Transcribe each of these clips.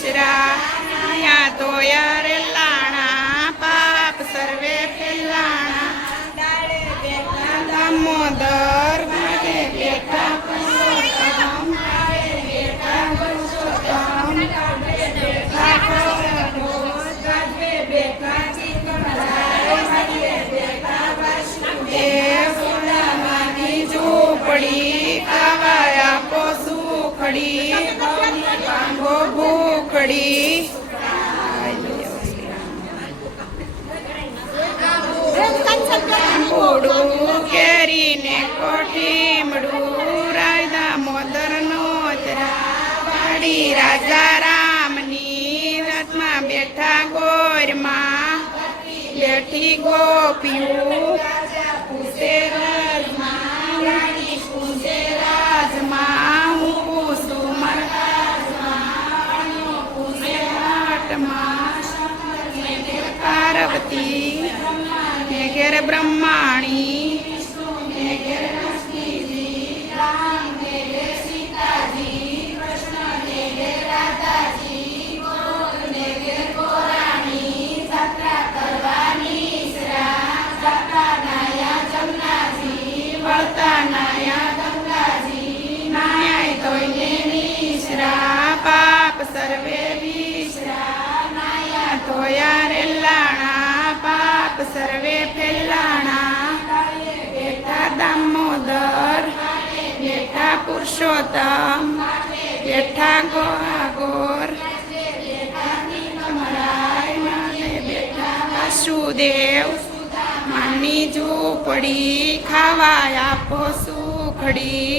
વિસરા અહીંયા તો યાર લાણા પાપ સર્વે ફેલાણા ડાળે બેઠા દામોદર માથે બેઠા પુરુષોત્તમ ઝૂંપડી ખાવાયા આપો સુખડી ભાંગો ભૂખડી પૂડું કેરીને કોઠીમડું રાયદા મોદરનો વાડી રાજા રામની રથમાં બેઠા ગોરમાં બેઠી ગોપિયું પૂછે રાજમાં રાણી પૂછે રાજમાં હું પૂછું મરરાજમાં પૂછે હાટમાં પાર્વતી ને ઘેર બ્રહ્માણી ને ઘેર લક્ષ્મીજી રામ ને ઘેર સીતાજી કૃષ્ણ ને ઘેર રાધાજી ગોર ને ઘેર ગોરાણી જાત્રા કરવાની જાત્રા નાયા જમનાજી વળતા નાયા ગંગાજી નાયા તોયને નિશ્રા પાપ સર્વે વિશ્રા નાયા તોયા રે લાણા પાપ સર્વે ફેલાણા બેઠા દામોદર બેઠા પુરુષોત્તમ બેઠા ગોર બેઠા વાસુદેવ માની ઝૂંપડી ખાવાય આપો સુખડી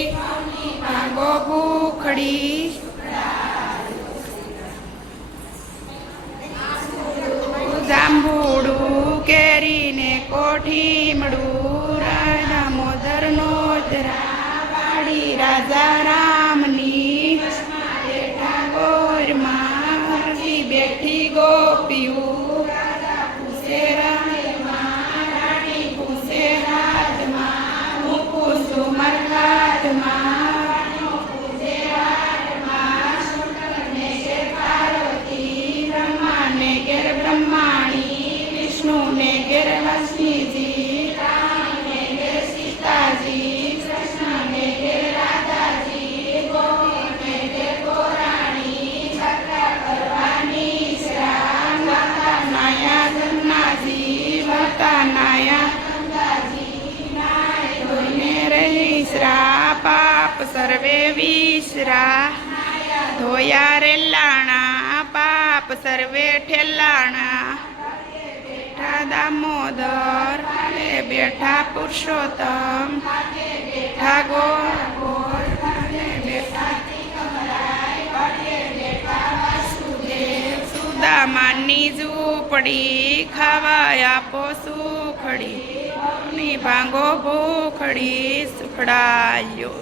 ભાંગો ભૂખડી જાંબુડું કેરીને કોઠીમડું રાજા મોદરનો વાડી રાજા રામની બેઠા ગોરમાં બેઠી ગોપિયું પૂછે રાણી પૂછે રાજમાં હું પૂછું મરરાજમાં બ્રહ્માણી વિષ્ણુ ને ઘેર લક્ષ્મીજી રામ ને ઘેર સીતાજી કૃષ્ણ ને ઘેર રાધાજી ગોપી ને ઘેર ગોરાણી જાત્રા કરવાની શ્રાવતા નાયા જમનાજી વળતા નાયા ગંગાજી નાય ધોઈને રહી શ્રા પાપ સર્વે વિશ્રા ધોયા રે લાણા પાપ સર્વે ઠેલાણા બેઠા દામોદર બેઠા પુરુષોત્તમ બેઠા ગોર બેઠા સુદામાની ઝૂંપડી ખાવાય આપો સુખડી ભાંગો ભૂખડી સુખડાયો